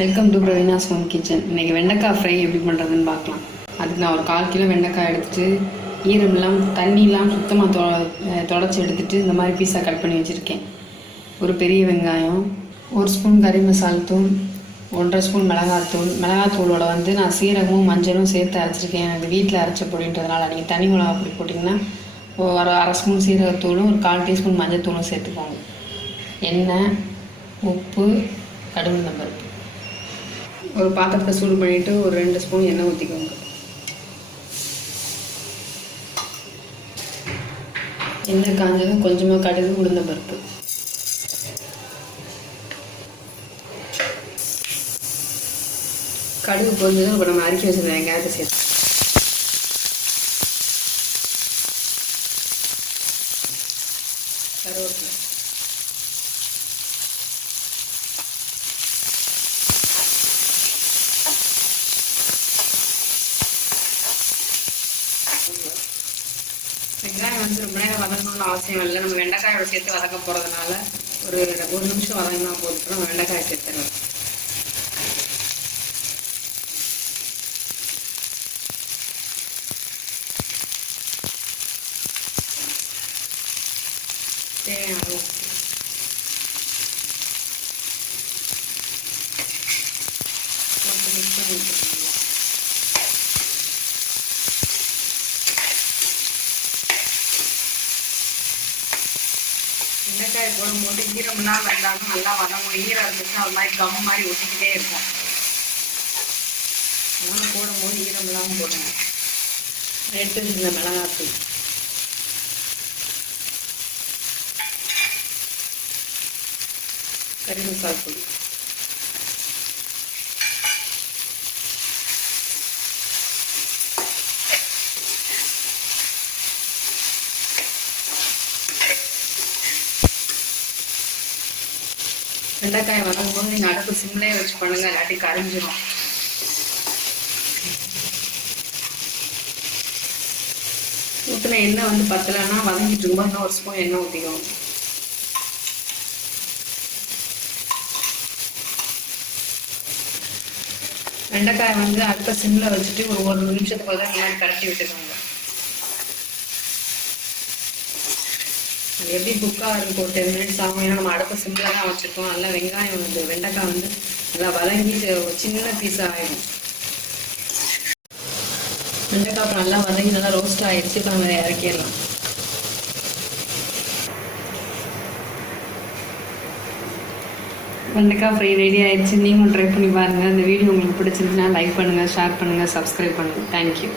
Welcome to Praveena's home kitchen. இன்றைக்கி வெண்டைக்காய் fry எப்படி பண்ணுறதுன்னு பார்க்கலாம். அதுக்கு நான் ஒரு 1/4 கிலோ வெண்டைக்காய் எடுத்துகிட்டு ஈரமெல்லாம் தண்ணியெலாம் சுத்தமாக தொடச்சி எடுத்துகிட்டு இந்த மாதிரி பீஸாக கட் பண்ணி வச்சுருக்கேன். ஒரு பெரிய வெங்காயம், 1 ஸ்பூன் கறி மசால் தூள், 1.5 ஸ்பூன் மிளகாத்தூளோட நான் சீரகமும் மஞ்சளும் சேர்த்து அரைச்சிருக்கேன். எனக்கு வீட்டில் அரைச்ச பொடின்றதுனால நீங்கள் தனி மிளகா பொடி போட்டிங்கன்னா ஒரு 1/2 ஸ்பூன் சீரகத்தூளும் ஒரு 1/4 டீஸ்பூன் மஞ்சத்தூளும் சேர்த்துக்கோங்க. எண்ணெய், உப்பு, கடுகு பருப்பு. ஒரு பாத்திரத்தை சூடு பண்ணிவிட்டு ஒரு 2 ஸ்பூன் எண்ணெய் ஊற்றிக்கோங்க. எண்ணெய் காஞ்சதும் கொஞ்சமாக கடுகு, உளுந்த பருப்பு. கடுகு பொரிஞ்சதும் இப்போ நம்ம அரைக்கி வச்சிருந்த வெங்காயத்தை சேர்த்து கருவேப்பிலை, வெங்காயம் ரொம்ப நேரம் வதங்கணும்னு அவசியம் இல்லை. நம்ம வெண்டைக்காயோட சேர்த்து வதக்க போகிறதுனால ஒரு 1 நிமிஷம் வதங்கினா போதும். நம்ம வெண்டைக்காயை சேர்த்துருவோம். தேவையான உப்பு, மிக்ஸ் பண்ணி வச்சுக்கோங்க. வெண்டைக்காய் போடும்போது ஈரம்லாம் வந்தாலும் நல்லா வதங்கும். ஈரம் இருந்துச்சுன்னா ஒரு மாதிரி கம் மாதிரி ஒட்டிக்கிட்டே இருக்கும். அதனால் போடும்போது ஈரம்லாம் போடுங்க. எடுத்து வச்சுருந்த மிளகாத்தூள், கறி மசால் பொடி, வெண்டைக்காய் வதங்கும்போது நீங்கள் அடுப்பு சிம்லேயே வச்சு பண்ணுங்க, இல்லாட்டி கரைஞ்சிடும். ஊற்றின எண்ணெய் பத்தலைன்னா வதங்கிட்டு இருக்கும்போது இன்னும் 1 ஸ்பூன் எண்ணெய் ஊற்றிக்கோங்க. வெண்டைக்காய் அடுப்பை சிம்மில் வச்சுட்டு ஒரு 1 நிமிஷத்துக்கு இந்த மாதிரி கரட்டி விட்டுக்கோங்க. அது எப்படி குக்காக இருக்கும், ஒரு 10 மினிட்ஸ் ஆகும். ஏன்னா நம்ம அடுப்பை சிம்மில் தான் வச்சுருக்கோம். நல்லா வெங்காயம் வெண்டைக்காய் நல்லா வதங்கி ஒரு சின்ன பீஸாக ஆகிடும். வெண்டைக்காய் நல்லா வதங்கி நல்லா ரோஸ்ட் ஆகிடுச்சு. இப்போ நம்ம இறக்கிடலாம். வெண்டைக்காய் ஃப்ரை ரெடி ஆகிடுச்சு. நீங்களும் ட்ரை பண்ணி பாருங்கள். இந்த வீடியோ உங்களுக்கு பிடிச்சிருந்துச்சுன்னா லைக் பண்ணுங்கள், ஷேர் பண்ணுங்கள், சப்ஸ்கிரைப் பண்ணுங்கள். தேங்க்யூ.